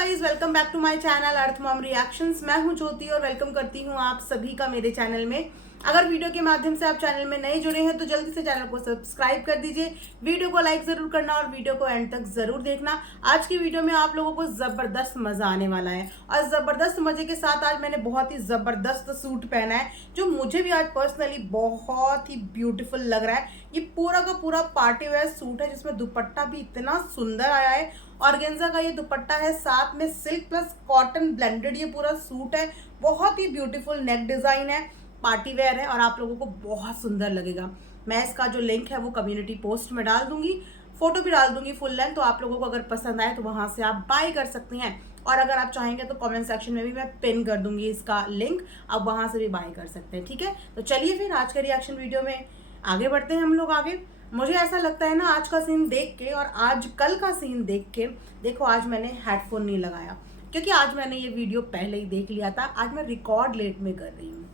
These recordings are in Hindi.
Guys, welcome back to my channel Earth Mom Reactions. मैं हूं ज्योति और वेलकम करती हूं आप सभी का मेरे चैनल में। अगर वीडियो के माध्यम से आप चैनल में नए जुड़े हैं तो जल्दी से चैनल को सब्सक्राइब कर दीजिए, वीडियो को लाइक जरूर करना और वीडियो को एंड तक जरूर देखना। आज की वीडियो में आप लोगों को जबरदस्त मजा आने वाला है और जबरदस्त मजे के साथ आज मैंने बहुत ही जबरदस्त सूट पहना है जो मुझे भी आज पर्सनली बहुत ही ब्यूटीफुल लग रहा है। ये पूरा का पूरा पार्टी वेयर सूट है जिसमें दुपट्टा भी इतना सुंदर आया है। ऑर्गेन्जा का ये दुपट्टा है, साथ में सिल्क प्लस कॉटन ब्लेंडेड ये पूरा सूट है। बहुत ही ब्यूटीफुल नेक डिजाइन है, पार्टी वेयर है और आप लोगों को बहुत सुंदर लगेगा। मैं इसका जो लिंक है वो कम्युनिटी पोस्ट में डाल दूंगी, फोटो भी डाल दूंगी फुल लेंथ, तो आप लोगों को अगर पसंद आए तो वहां से आप बाय कर सकते हैं। और अगर आप चाहेंगे तो कमेंट सेक्शन में भी मैं पिन कर दूंगी इसका लिंक, आप वहां से भी बाय कर सकते हैं। ठीक है, तो चलिए फिर आज के रिएक्शन वीडियो में आगे बढ़ते हैं हम लोग आगे। मुझे ऐसा लगता है ना, आज का सीन देख के और आज कल का सीन देख के, देखो आज मैंने हेडफोन नहीं लगाया क्योंकि आज मैंने ये वीडियो पहले ही देख लिया था। आज मैं रिकॉर्ड लेट में कर रही हूँ,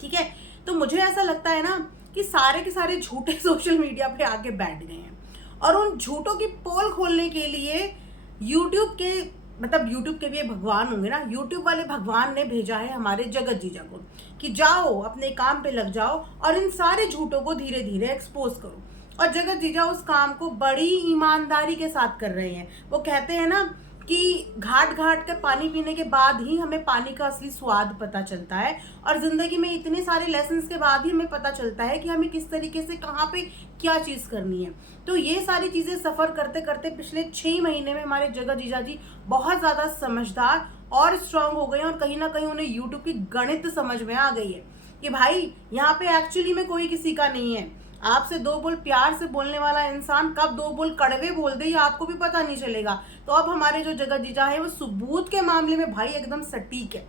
ठीक है। तो मुझे ऐसा लगता है ना कि सारे के सारे झूठे सोशल मीडिया पे आके बैठ गए हैं और उन झूठों की पोल खोलने के लिए यूट्यूब के भी भगवान होंगे ना, यूट्यूब वाले भगवान ने भेजा है हमारे जगत जीजा को कि जाओ अपने काम पे लग जाओ और इन सारे झूठों को धीरे धीरे एक्सपोज करो। और जगत जीजा उस काम को बड़ी ईमानदारी के साथ कर रहे हैं। वो कहते हैं ना कि घाट घाट का पानी पीने के बाद ही हमें पानी का असली स्वाद पता चलता है और जिंदगी में इतने सारे लेसन्स के बाद ही हमें पता चलता है कि हमें किस तरीके से कहाँ पे क्या चीज करनी है। तो ये सारी चीजें सफर करते करते पिछले 6 महीने में हमारे जगत जीजा जी बहुत ज्यादा समझदार और स्ट्रांग हो गए हैं और कहीं ना कहीं उन्हें यूट्यूब की गणित समझ में आ गई है कि भाई यहाँ पे एक्चुअली में कोई किसी का नहीं है। आपसे 2 बोल प्यार से बोलने वाला इंसान कब 2 बोल कड़वे बोल दे ये आपको भी पता नहीं चलेगा। तो अब हमारे जो जगत जीजा है वो सबूत के मामले में भाई एकदम सटीक है।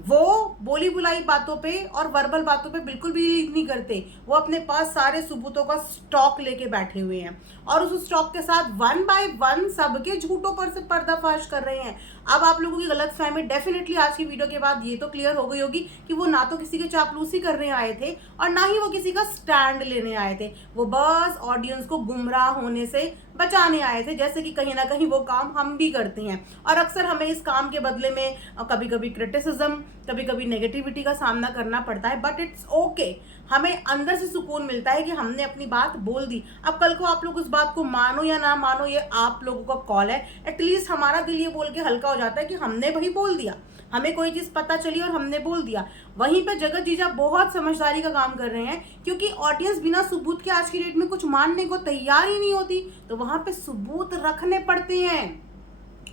वो बोली बुलाई बातों पे और वर्बल बातों पे बिल्कुल भी लीक नहीं करते। वो अपने पास सारे सबूतों का स्टॉक लेके बैठे हुए हैं और उस स्टॉक के साथ 1 बाय 1 सबके झूठों पर से पर्दाफाश कर रहे हैं। अब आप लोगों की गलतफहमी डेफिनेटली आज की वीडियो के बाद ये तो क्लियर हो गई होगी कि वो ना तो किसी के चापलूसी करने आए थे और ना ही वो किसी का स्टैंड लेने आए थे। वो बस ऑडियंस को गुमराह होने से बचाने आए थे, जैसे कि कहीं ना कहीं वो काम हम भी करते हैं। और अक्सर हमें इस काम के बदले में कभी कभी क्रिटिसिज्म, कभी कभी नेगेटिविटी का सामना करना पड़ता है, बट इट्स ओके। हमें अंदर से सुकून मिलता है कि हमने अपनी बात बोल दी। अब कल को आप लोग उस बात को मानो या ना मानो ये आप लोगों का कॉल है। एटलीस्ट हमारा दिल ये बोल के हल्का हो जाता है कि हमने भाई बोल दिया, हमें कोई चीज पता चली और हमने बोल दिया। वहीं पे जगत जीजा बहुत समझदारी का काम कर रहे हैं क्योंकि ऑडियंस बिना सबूत के आज की डेट में कुछ मानने को तैयार ही नहीं होती, तो वहां पे सबूत रखने पड़ते हैं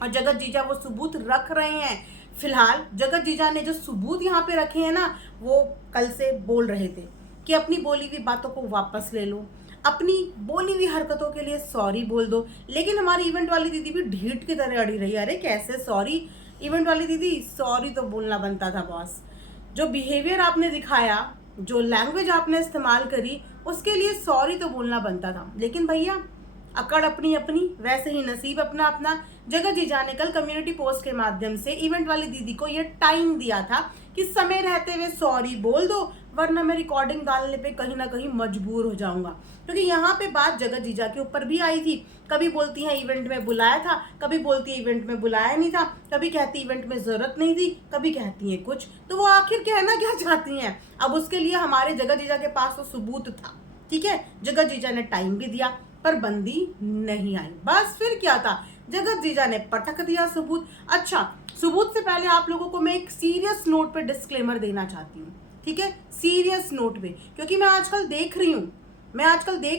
और जगत जीजा वो सबूत रख रहे हैं। फिलहाल जगत जीजा ने जो सबूत यहाँ पे रखे हैं ना, वो कल से बोल रहे थे कि अपनी बोली हुई बातों को वापस ले लो, अपनी बोली हुई हरकतों के लिए सॉरी बोल दो। लेकिन हमारी इवेंट वाली दीदी भी ढीठ की तरह अड़ी रही। अरे कैसे सॉरी? इवेंट वाली दीदी सॉरी तो बोलना बनता था बॉस। जो बिहेवियर आपने दिखाया, जो लैंग्वेज आपने इस्तेमाल करी, उसके लिए सॉरी तो बोलना बनता था। लेकिन भैया अकड़ अपनी अपनी, वैसे ही नसीब अपना अपना। जगत जीजा ने कल कम्युनिटी पोस्ट के माध्यम से इवेंट वाली दीदी को ये टाइम दिया था कि समय रहते हुए सॉरी बोल दो, वरना मैं रिकॉर्डिंग डालने पे कहीं ना कहीं मजबूर हो जाऊंगा। क्योंकि यहाँ पे बात जगत जीजा के ऊपर भी आई थी। कभी बोलती हैं इवेंट में बुलाया था, कभी बोलती है इवेंट में बुलाया नहीं था, कभी कहती इवेंट में जरूरत नहीं थी, कभी कहती हैं कुछ। तो वो आखिर कहना क्या चाहती हैं? अब उसके लिए हमारे जगत जीजा के पास तो सबूत था, ठीक है। जगत जीजा ने टाइम भी दिया पर बंदी नहीं आई। बस फिर क्या था, जगत जीजा ने पटक दिया सबूत। अच्छा, सबूत से पहले आप लोगों को मैं एक सीरियस नोट पे डिस्क्लेमर देना चाहती हूँ, ठीक है। सीरियस नोट पे, क्योंकि मैं आजकल देख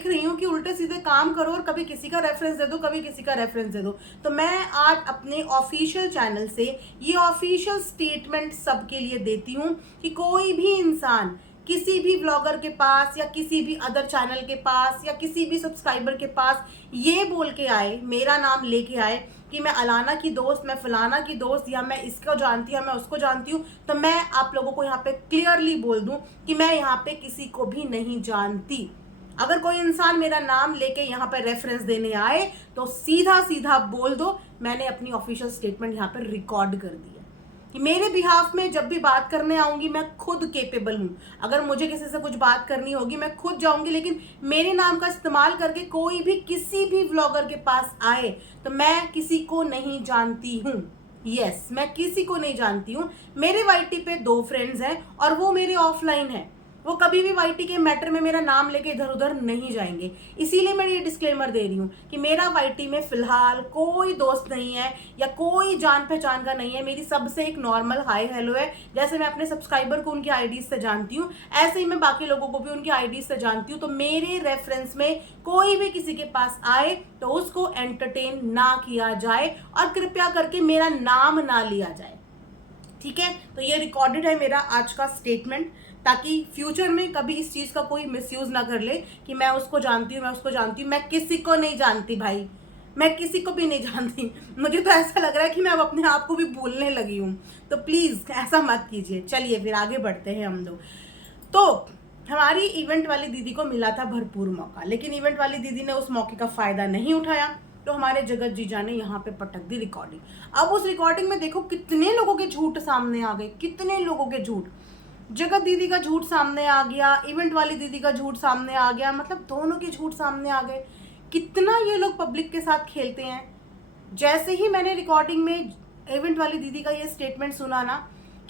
रही हूँ कि उल्टे सीधे काम करो और कभी किसी का रेफरेंस दे दो, कभी किसी का रेफरेंस दे दो। तो मैं आज अपने ऑफिशियल चैनल से ये ऑफिशियल स्टेटमेंट सबके लिए देती हूँ कि कोई भी इंसान किसी भी ब्लॉगर के पास या किसी भी अदर चैनल के पास या किसी भी सब्सक्राइबर के पास ये बोल के आए, मेरा नाम लेके आए कि मैं अलाना की दोस्त, मैं फलाना की दोस्त, या मैं इसको जानती हूँ, मैं उसको जानती हूँ, तो मैं आप लोगों को यहाँ पे क्लियरली बोल दूं कि मैं यहाँ पे किसी को भी नहीं जानती। अगर कोई इंसान मेरा नाम लेके यहाँ पे रेफरेंस देने आए तो सीधा सीधा बोल दो, मैंने अपनी ऑफिशियल स्टेटमेंट यहाँ पे रिकॉर्ड कर दी है। कि मेरे बिहाफ में जब भी बात करने आऊंगी मैं खुद केपेबल हूँ। अगर मुझे किसी से कुछ बात करनी होगी मैं खुद जाऊंगी, लेकिन मेरे नाम का इस्तेमाल करके कोई भी किसी भी व्लॉगर के पास आए तो मैं किसी को नहीं जानती हूँ। यस, मैं किसी को नहीं जानती हूँ। मेरे वाईटी पे 2 फ्रेंड्स हैं और वो मेरे ऑफलाइन हैं। वो कभी भी वाईटी के मैटर में मेरा नाम लेके इधर उधर नहीं जाएंगे। इसीलिए मैं ये डिस्क्लेमर दे रही हूँ कि मेरा वाईटी में फिलहाल कोई दोस्त नहीं है या कोई जान पहचान का नहीं है। मेरी सबसे एक नॉर्मल हाय हेलो है। जैसे मैं अपने सब्सक्राइबर को उनकी आईडीज से जानती हूँ, ऐसे ही मैं बाकी लोगों को भी उनकी आईडीज से जानती हूँ। तो मेरे रेफरेंस में कोई भी किसी के पास आए तो उसको एंटरटेन ना किया जाए और कृपया करके मेरा नाम ना लिया जाए। ठीक है, तो ये रिकॉर्डेड है मेरा आज का स्टेटमेंट, ताकि फ्यूचर में कभी इस चीज़ का कोई मिसयूज ना कर ले कि मैं उसको जानती हूँ, मैं उसको जानती हूँ। मैं किसी को नहीं जानती भाई, मैं किसी को भी नहीं जानती। मुझे तो ऐसा लग रहा है कि मैं अब अपने आप को भी भूलने लगी हूँ। तो प्लीज़ ऐसा मत कीजिए। चलिए फिर आगे बढ़ते हैं हम लोग। तो हमारी इवेंट वाली दीदी को मिला था भरपूर मौका, लेकिन इवेंट वाली दीदी ने उस मौके का फ़ायदा नहीं उठाया। तो हमारे जगत जीजा ने यहाँ पे पटक दी रिकॉर्डिंग। अब उस रिकॉर्डिंग में देखो कितने लोगों के झूठ सामने आ गए, कितने लोगों के झूठ। जगत दीदी का झूठ सामने आ गया, इवेंट वाली दीदी का झूठ सामने आ गया, मतलब दोनों के झूठ सामने आ गए। कितना ये लोग पब्लिक के साथ खेलते हैं। जैसे ही मैंने रिकॉर्डिंग में इवेंट वाली दीदी का ये स्टेटमेंट सुना ना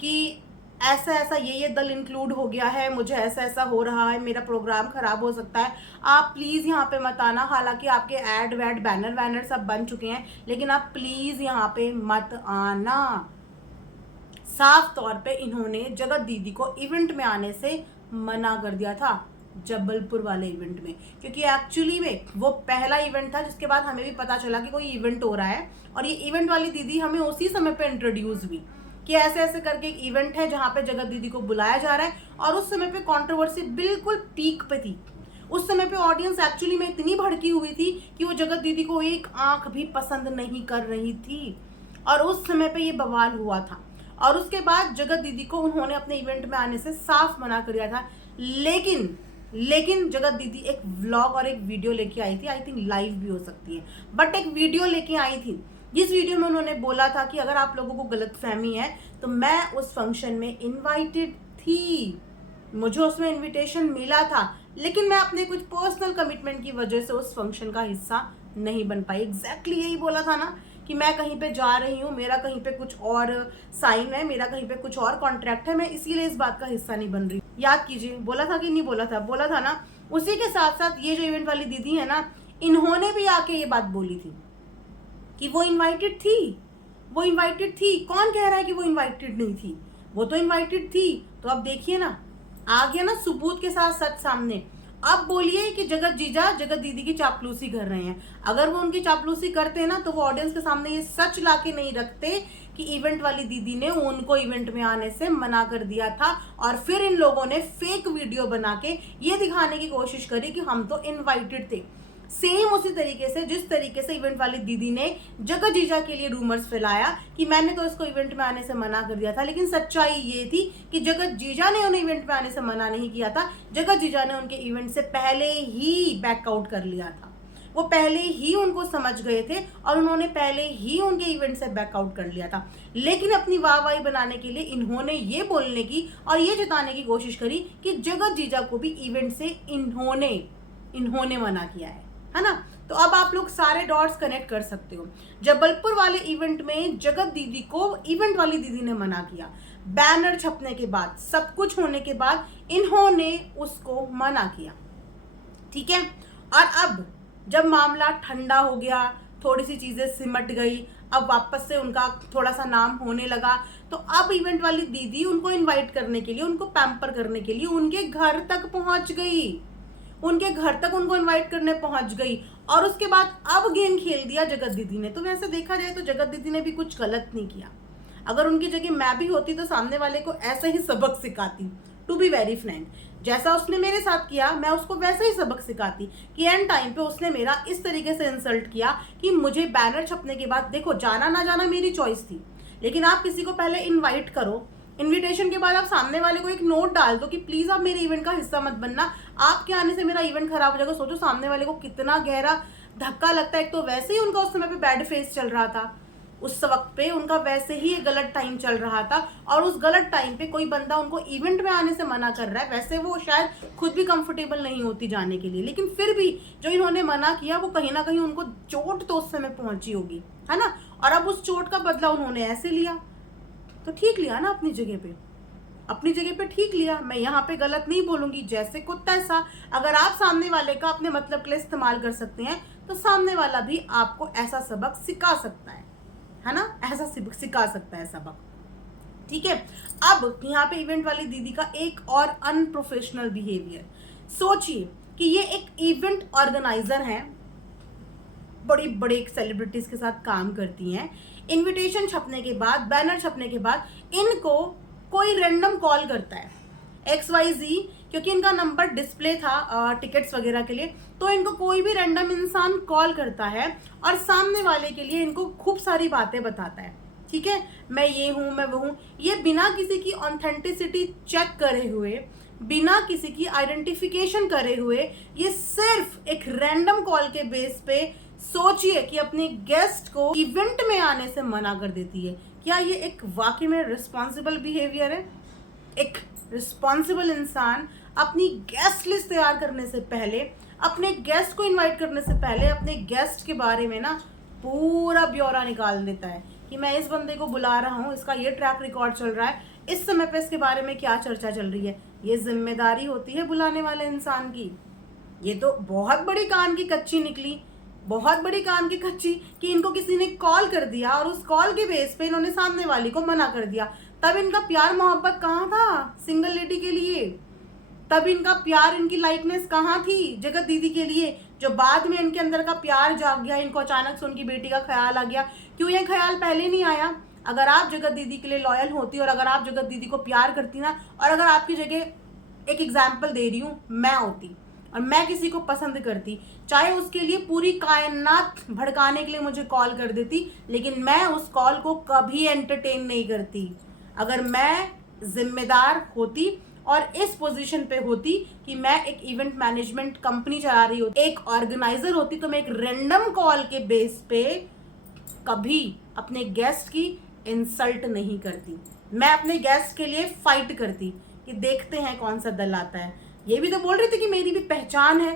कि ऐसा ऐसा ये दल इंक्लूड हो गया है, मुझे ऐसा ऐसा हो रहा है, मेरा प्रोग्राम खराब हो सकता है, आप प्लीज़ यहाँ पे मत आना। हालांकि आपके ऐड वैड बैनर वैनर सब बन चुके हैं, लेकिन आप प्लीज़ यहाँ पे मत आना। साफ तौर पे इन्होंने जगत दीदी को इवेंट में आने से मना कर दिया था, जबलपुर वाले इवेंट में। क्योंकि एक्चुअली में वो पहला इवेंट था जिसके बाद हमें भी पता चला कि कोई इवेंट हो रहा है, और ये इवेंट वाली दीदी हमें उसी समय पे इंट्रोड्यूस हुई कि ऐसे ऐसे करके एक इवेंट है जहाँ पे जगत दीदी को बुलाया जा रहा है। और उस समय पे कंट्रोवर्सी बिल्कुल पीक पे थी। उस समय पे ऑडियंस एक्चुअली में इतनी भड़की हुई थी कि वो जगत दीदी को एक आंख भी पसंद नहीं कर रही थी, और उस समय पे ये बवाल हुआ था। और उसके बाद जगत दीदी को उन्होंने अपने इवेंट में आने से साफ मना कर दिया था। लेकिन जगत दीदी एक व्लॉग और एक वीडियो लेके आई थी, आई थिंक लाइव भी हो सकती है, बट एक वीडियो लेके आई थी जिस वीडियो में उन्होंने बोला था कि अगर आप लोगों को गलतफहमी है तो मैं उस फंक्शन में इनवाइटेड थी, मुझे उसमें इनविटेशन मिला था, लेकिन मैं अपने कुछ पर्सनल कमिटमेंट की वजह से उस फंक्शन का हिस्सा नहीं बन पाई। एग्जैक्टली यही बोला था ना कि मैं कहीं पे जा रही हूँ, मेरा कहीं पे कुछ और साइन है, मेरा कहीं पे कुछ और कॉन्ट्रैक्ट है, मैं इसीलिए इस बात का हिस्सा नहीं बन रही। याद कीजिए, बोला था कि नहीं बोला था? बोला था ना। उसी के साथ साथ ये जो इवेंट वाली दीदी है ना, इन्होंने भी आके ये बात बोली थी कि वो इनवाइटेड थी, वो इनवाइटेड थी। कौन कह रहा है कि वो इनवाइटेड नहीं थी? वो तो इनवाइटेड थी। तो अब देखिए ना, आ गया ना सबूत के साथ सच सामने। अब बोलिए कि जगत जीजा जगत दीदी की चापलूसी कर रहे हैं। अगर वो उनकी चापलूसी करते हैं ना तो वो ऑडियंस के सामने ये सच लाके नहीं रखते कि इवेंट वाली दीदी ने उनको इवेंट में आने से मना कर दिया था, और फिर इन लोगों ने फेक वीडियो बना के ये दिखाने की कोशिश करी कि हम तो इनवाइटेड थे। सेम उसी तरीके से जिस तरीके से इवेंट वाली दीदी ने जगत जीजा के लिए रूमर्स फैलाया कि मैंने तो इसको इवेंट में आने से मना कर दिया था, लेकिन सच्चाई ये थी कि जगत जीजा ने उन्हें इवेंट में आने से मना नहीं किया था। जगत जीजा ने उनके इवेंट से पहले ही बैकआउट कर लिया था। वो पहले ही उनको समझ गए थे और उन्होंने पहले ही उनके इवेंट से बैकआउट कर लिया था। लेकिन अपनी वाहवाही बनाने के लिए इन्होंने ये बोलने की और ये जताने की कोशिश करी कि जगत जीजा को भी इवेंट से इन्होंने मना किया है ना। तो अब आप लोग सारे डॉट्स कनेक्ट कर सकते हो। जबलपुर वाले इवेंट में जगत दीदी को इवेंट वाली दीदी ने मना किया, बैनर छपने के बाद, सब कुछ होने के बाद इन्होंने उसको मना किया। ठीक है, और अब जब मामला ठंडा हो गया, थोड़ी सी चीजें सिमट गई, अब वापस से उनका थोड़ा सा नाम होने लगा, तो अब इवेंट वाली दीदी उनको इनवाइट करने के लिए, उनको पैम्पर करने के लिए उनके घर तक पहुंच गई, उनके घर तक उनको इनवाइट करने पहुंच गई। और उसके बाद अब गेम खेल दिया जगत दीदी ने। तो वैसे देखा जाए तो जगत दीदी ने भी कुछ गलत नहीं किया। अगर उनकी जगह मैं भी होती तो सामने वाले को ऐसा ही सबक सिखाती, टू बी वेरी फ्रैंक। जैसा उसने मेरे साथ किया मैं उसको वैसा ही सबक सिखाती कि एंड टाइम पे उसने मेरा इस तरीके से इंसल्ट किया कि मुझे बैनर छपने के बाद, देखो जाना ना जाना मेरी चॉइस थी, लेकिन आप किसी को पहले इन्वाइट करो, इनविटेशन के बाद आप सामने वाले को एक नोट डाल दो कि प्लीज आप मेरे इवेंट का हिस्सा मत बनना, आपके आने से मेरा इवेंट खराब हो जाएगा। सोचो सामने वाले को कितना गहरा धक्का लगता है। एक तो वैसे ही उनका उस समय पे बैड फेस चल रहा था, उस वक्त पे उनका वैसे ही एक गलत टाइम चल रहा था और उस गलत टाइम पे कोई बंदा उनको इवेंट में आने से मना कर रहा है। वैसे वो शायद खुद भी कंफर्टेबल नहीं होती जाने के लिए, लेकिन फिर भी जो इन्होंने मना किया वो कहीं ना कहीं उनको चोट तो उस समय पहुंची होगी, है ना। और अब उस चोट का बदला उन्होंने ऐसे लिया, तो ठीक लिया ना, अपनी जगह पे, अपनी जगह पे ठीक लिया। मैं यहाँ पे गलत नहीं बोलूंगी, जैसे को तैसा। अगर आप सामने वाले का अपने मतलब के लिए इस्तेमाल कर सकते हैं तो सामने वाला भी आपको ऐसा सबक सिखा सकता है ना, ऐसा सिखा सकता है सबक, ठीक है। अब यहाँ पे इवेंट वाली दीदी का एक और अनप्रोफेशनल बिहेवियर। सोचिए कि ये एक इवेंट ऑर्गेनाइजर हैं, बड़ी बड़ी सेलिब्रिटीज के साथ काम करती हैं। इनविटेशन छपने के बाद, बैनर छपने के बाद इनको कोई रैंडम कॉल करता है, XYZ, क्योंकि इनका नंबर डिस्प्ले था टिकट्स वगैरह के लिए, तो इनको कोई भी रैंडम इंसान कॉल करता है और सामने वाले के लिए इनको खूब सारी बातें बताता है, ठीक है। मैं ये हूँ, मैं वो हूँ, ये बिना किसी की ऑथेंटिसिटी चेक करे हुए, बिना किसी की आइडेंटिफिकेशन करे हुए, ये सिर्फ एक रैंडम कॉल के बेस पे सोचिए कि अपने गेस्ट को इवेंट में आने से मना कर देती है। क्या ये एक वाकई में रिस्पॉन्सिबल बिहेवियर है? एक रिस्पॉन्सिबल इंसान अपनी गेस्ट लिस्ट तैयार करने से पहले, अपने गेस्ट को इनवाइट करने से पहले अपने गेस्ट के बारे में ना पूरा ब्यौरा निकाल देता है कि मैं इस बंदे को बुला रहा हूँ, इसका ये ट्रैक रिकॉर्ड चल रहा है, इस समय पे इसके बारे में क्या चर्चा चल रही है। ये जिम्मेदारी होती है बुलाने वाले इंसान की। ये तो बहुत बड़ी कान की कच्ची निकली, बहुत बड़ी कान की कच्ची, कि इनको किसी ने कॉल कर दिया और उस कॉल के बेस पे इन्होंने सामने वाली को मना कर दिया। तब इनका प्यार मोहब्बत कहाँ था सिंगल लेडी के लिए? तब इनका प्यार, इनकी लाइकनेस कहाँ थी जगत दीदी के लिए? जो बाद में इनके अंदर का प्यार जाग गया, इनको अचानक से उनकी बेटी का ख्याल आ गया। क्यों ये ख्याल पहले नहीं आया? अगर आप जगत दीदी के लिए लॉयल होती और अगर आप जगत दीदी को प्यार करती ना, और अगर आपकी जगह, एक एग्जाम्पल दे रही हूँ, मैं होती और मैं किसी को पसंद करती, चाहे उसके लिए पूरी कायनात भड़काने के लिए मुझे कॉल कर देती, लेकिन मैं उस कॉल को कभी एंटरटेन नहीं करती। अगर मैं जिम्मेदार होती और इस पोजीशन पे होती कि मैं एक इवेंट मैनेजमेंट कंपनी चला रही होती, एक ऑर्गेनाइजर होती, तो मैं एक रैंडम कॉल के बेस पे कभी अपने गेस्ट की इंसल्ट नहीं करती। मैं अपने गेस्ट के लिए फाइट करती कि देखते हैं कौन सा दल आता है। ये भी तो बोल रही थी कि मेरी भी पहचान है।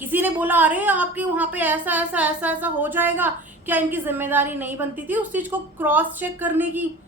किसी ने बोला अरे आपके वहां पे ऐसा ऐसा ऐसा ऐसा हो जाएगा, क्या इनकी जिम्मेदारी नहीं बनती थी उस चीज को क्रॉस चेक करने की?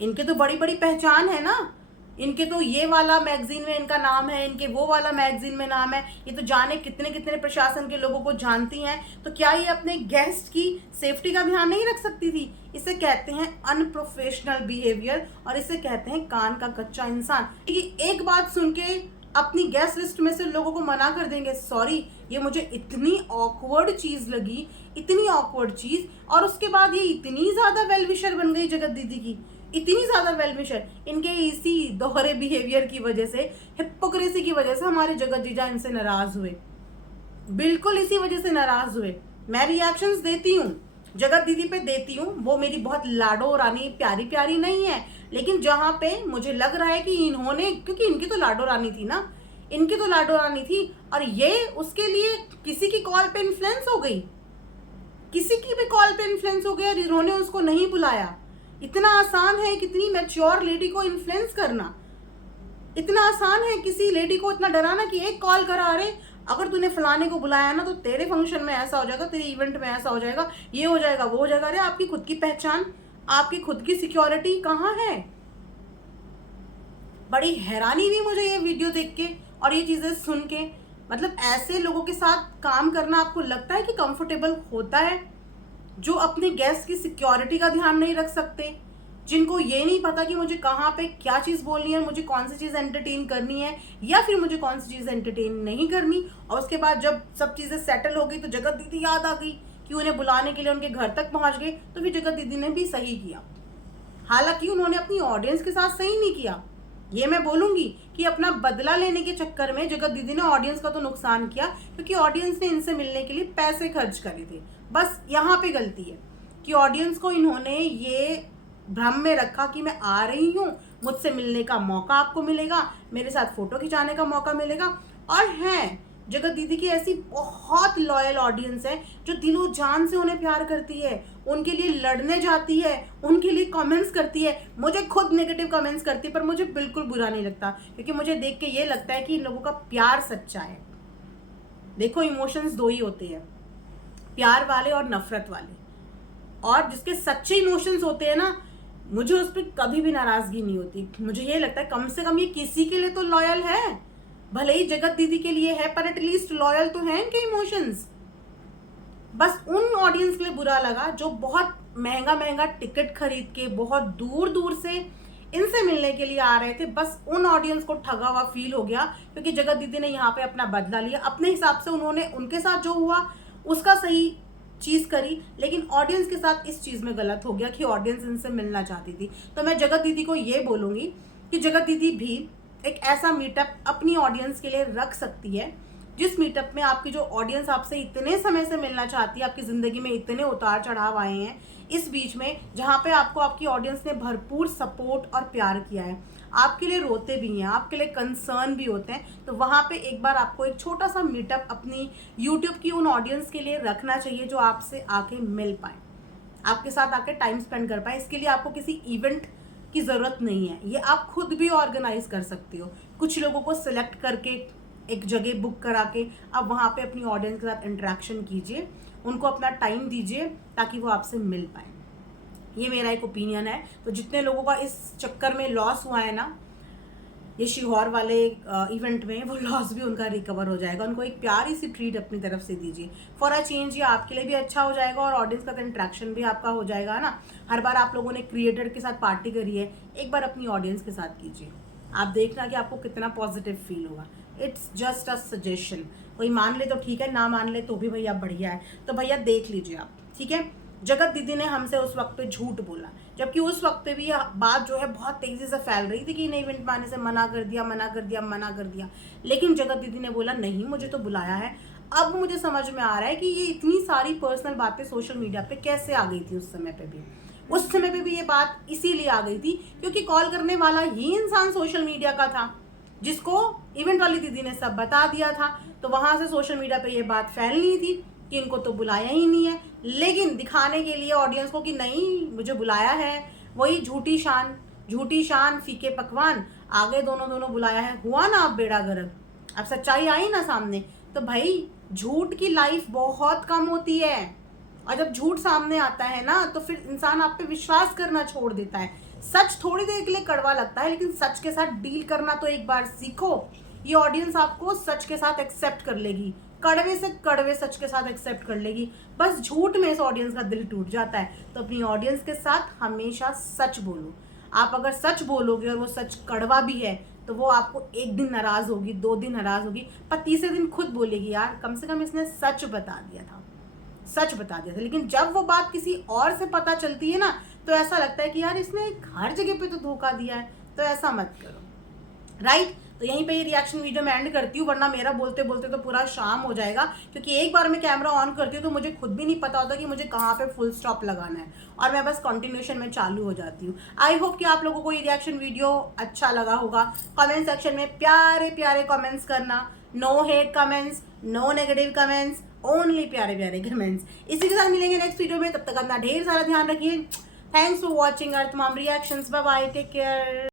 इनके तो बड़ी बड़ी पहचान है ना, इनके तो ये वाला मैगजीन में इनका नाम है, इनके वो वाला मैगजीन में नाम है, ये तो जाने कितने कितने प्रशासन के लोगों को जानती हैं। तो क्या ये अपने गेस्ट की सेफ्टी का ध्यान नहीं रख सकती थी? इसे कहते हैं अनप्रोफेशनल बिहेवियर और इसे कहते हैं कान का कच्चा इंसान। एक बात सुन के अपनी गेस्ट लिस्ट में से लोगों को मना कर देंगे। सॉरी, ये मुझे इतनी ऑकवर्ड चीज लगी, इतनी ऑकवर्ड चीज। और उसके बाद ये इतनी ज्यादा वेल विशर बन गई जगत दीदी की, इतनी ज्यादा वेल विशर। इनके इसी दोहरे बिहेवियर की वजह से, हिपोक्रेसी की वजह से हमारे जगत जीजा इनसे नाराज हुए, बिल्कुल इसी वजह से नाराज हुए। मैं रिएक्शंस देती हूँ, जगत दीदी पे देती हूँ, वो मेरी बहुत लाडो रानी प्यारी प्यारी नहीं है, लेकिन जहाँ पे मुझे लग रहा है कि इन्होंने, क्योंकि इनकी तो लाडो रानी थी ना, इनकी तो लाडो रानी थी, और ये उसके लिए किसी की कॉल पे इन्फ्लुएंस हो गई, किसी की भी कॉल पे इन्फ्लुएंस हो गया और इन्होंने उसको नहीं बुलाया। इतना आसान है कितनी मैच्योर लेडी को इन्फ्लुएंस करना, इतना आसान है किसी लेडी को इतना डराना कि एक कॉल करा, अरे अगर तूने फलाने को बुलाया ना तो तेरे फंक्शन में ऐसा हो जाएगा, तेरे इवेंट में ऐसा हो जाएगा, ये हो जाएगा, वो हो जाएगा। अरे आपकी खुद की पहचान, आपकी खुद की सिक्योरिटी कहाँ है? बड़ी हैरानी हुई मुझे ये वीडियो देख के और ये चीजें सुन के। मतलब ऐसे लोगों के साथ काम करना आपको लगता है कि कंफर्टेबल होता है, जो अपने गेस्ट की सिक्योरिटी का ध्यान नहीं रख सकते, जिनको ये नहीं पता कि मुझे कहाँ पे क्या चीज़ बोलनी है, मुझे कौन सी चीज़ एंटरटेन करनी है या फिर मुझे कौन सी चीज़ एंटरटेन नहीं करनी। और उसके बाद जब सब चीज़ें सेटल हो गई तो जगत दीदी याद आ गई कि उन्हें बुलाने के लिए उनके घर तक पहुंच गए, तो फिर जगत दीदी ने भी सही किया। हालांकि उन्होंने अपनी ऑडियंस के साथ सही नहीं किया, ये मैं बोलूंगी कि अपना बदला लेने के चक्कर में जगत दीदी ने ऑडियंस का तो नुकसान किया, क्योंकि ऑडियंस ने इनसे मिलने के लिए पैसे खर्च करे थे। बस यहाँ पे गलती है कि ऑडियंस को इन्होंने ये भ्रम में रखा कि मैं आ रही हूँ, मुझसे मिलने का मौका आपको मिलेगा, मेरे साथ फोटो खिंचाने का मौका मिलेगा। और हैं, जगत दीदी की ऐसी बहुत लॉयल ऑडियंस है जो दिलो जान से उन्हें प्यार करती है, उनके लिए लड़ने जाती है, उनके लिए कमेंट्स करती है, मुझे खुद नेगेटिव कमेंट्स करती है, पर मुझे बिल्कुल बुरा नहीं लगता, क्योंकि मुझे देख के ये लगता है कि इन लोगों का प्यार सच्चा है। देखो, इमोशंस दो ही होते हैं, प्यार वाले और नफरत वाले। और जिसके सच्चे इमोशंस होते हैं ना, मुझे उस पर कभी भी नाराजगी नहीं होती। मुझे ये लगता है कम से कम ये किसी के लिए तो लॉयल है, भले ही जगत दीदी के लिए है, पर एटलीस्ट लॉयल तो है इनके इमोशंस। बस उन ऑडियंस के लिए बुरा लगा जो बहुत महंगा महंगा टिकट खरीद के बहुत दूर दूर से इनसे मिलने के लिए आ रहे थे। बस उन ऑडियंस को ठगा हुआ फील हो गया, क्योंकि जगत दीदी ने यहाँ पे अपना बदला लिया अपने हिसाब से। उन्होंने उनके साथ जो हुआ उसका सही चीज़ करी, लेकिन ऑडियंस के साथ इस चीज़ में गलत हो गया कि ऑडियंस इनसे मिलना चाहती थी। तो मैं जगत दीदी को ये बोलूँगी कि जगत दीदी भी एक ऐसा मीटअप अपनी ऑडियंस के लिए रख सकती है, जिस मीटअप में आपकी जो ऑडियंस आपसे इतने समय से मिलना चाहती है, आपकी ज़िंदगी में इतने उतार चढ़ाव आए हैं इस बीच में, जहाँ पे आपको आपकी ऑडियंस ने भरपूर सपोर्ट और प्यार किया है, आपके लिए रोते भी हैं, आपके लिए कंसर्न भी होते हैं, तो वहाँ पे एक बार आपको एक छोटा सा मीटअप अपनी यूट्यूब की उन ऑडियंस के लिए रखना चाहिए जो आपसे आके मिल पाए, आपके साथ आके टाइम स्पेंड कर पाए। इसके लिए आपको किसी इवेंट की ज़रूरत नहीं है, ये आप खुद भी ऑर्गेनाइज कर सकती हो। कुछ लोगों को सिलेक्ट करके एक जगह बुक करा के आप वहाँ पे अपनी ऑडियंस के साथ इंटरेक्शन कीजिए, उनको अपना टाइम दीजिए ताकि वो आपसे मिल पाए। ये मेरा एक ओपिनियन है। तो जितने लोगों का इस चक्कर में लॉस हुआ है ना, ये शिहोर वाले इवेंट में, वो लॉस भी उनका रिकवर हो जाएगा। उनको एक प्यारी सी ट्रीट अपनी तरफ से दीजिए फॉर अ चेंज। ये आपके लिए भी अच्छा हो जाएगा और ऑडियंस का इंटरेक्शन भी आपका हो जाएगा ना। हर बार आप लोगों ने क्रिएटर के साथ पार्टी करी है, एक बार अपनी ऑडियंस के साथ कीजिए, आप देखना कि आपको कितना पॉजिटिव फील होगा। It's just a suggestion. कोई मान ले तो ठीक है, ना मान ले तो भी भैया बढ़िया है। तो भैया देख लीजिए आप, ठीक है। जगत दीदी ने हमसे उस वक्त पे झूठ बोला, जबकि उस वक्त पे भी यह बात जो है बहुत तेज़ी से फैल रही थी कि इन्हें इवेंट में आने से मना कर दिया, मना कर दिया, मना कर दिया। लेकिन जगत दीदी ने बोला नहीं, मुझे तो बुलाया है। अब मुझे समझ में आ रहा है कि ये इतनी सारी पर्सनल बातें सोशल मीडिया पे कैसे आ गई थी उस समय पे भी। उस समय पे भी ये बात इसीलिए आ गई थी क्योंकि कॉल करने वाला ही इंसान सोशल मीडिया का था, जिसको इवेंट वाली दीदी ने सब बता दिया था। तो वहाँ से सोशल मीडिया पे ये बात फैलनी थी कि इनको तो बुलाया ही नहीं है, लेकिन दिखाने के लिए ऑडियंस को कि नहीं मुझे बुलाया है। वही झूठी शान फीके पकवान, आगे दोनों बुलाया है, हुआ ना अब बेड़ा गर्क। अब सच्चाई आई ना सामने। तो भाई झूठ की लाइफ बहुत कम होती है, और जब झूठ सामने आता है ना तो फिर इंसान आप पे विश्वास करना छोड़ देता है। सच थोड़ी देर के लिए कड़वा लगता है, लेकिन सच के साथ डील करना तो एक बार सीखो। ये ऑडियंस आपको सच के साथ एक्सेप्ट कर लेगी, कड़वे से कड़वे सच के साथ एक्सेप्ट कर लेगी। बस झूठ में इस ऑडियंस का दिल टूट जाता है। तो अपनी ऑडियंस के साथ हमेशा सच बोलो। आप अगर सच बोलोगे और वो सच कड़वा भी है तो वो आपको एक दिन नाराज़ होगी, 2 दिन नाराज़ होगी, पर तीसरे दिन खुद बोलेगी यार कम से कम इसने सच बता दिया था, सच बता दिया था। लेकिन जब वो बात किसी और से पता चलती है ना, तो ऐसा लगता है कि यार इसने हर जगह पे तो धोखा दिया है। तो ऐसा मत करो, राइट। तो यहीं पे ये रिएक्शन वीडियो मैं एंड करती हूँ, वरना मेरा बोलते बोलते तो पूरा शाम हो जाएगा, क्योंकि एक बार मैं कैमरा ऑन करती हूँ तो मुझे खुद भी नहीं पता होता कि मुझे कहाँ पे फुल स्टॉप लगाना है, और मैं बस कंटिन्यूशन में चालू हो जाती हूँ। आई होप कि आप लोगों को ये रिएक्शन वीडियो अच्छा लगा होगा। कमेंट सेक्शन में प्यारे प्यारे कमेंट्स करना, no hate comments, no negative comments, only प्यारे प्यारे कमेंट्स। इसी के साथ मिलेंगे नेक्स्ट वीडियो में, तब तक अपना ढेर सारा ध्यान रखिए। Thanks for watching Earth Mom Reactions. Bye bye, take care.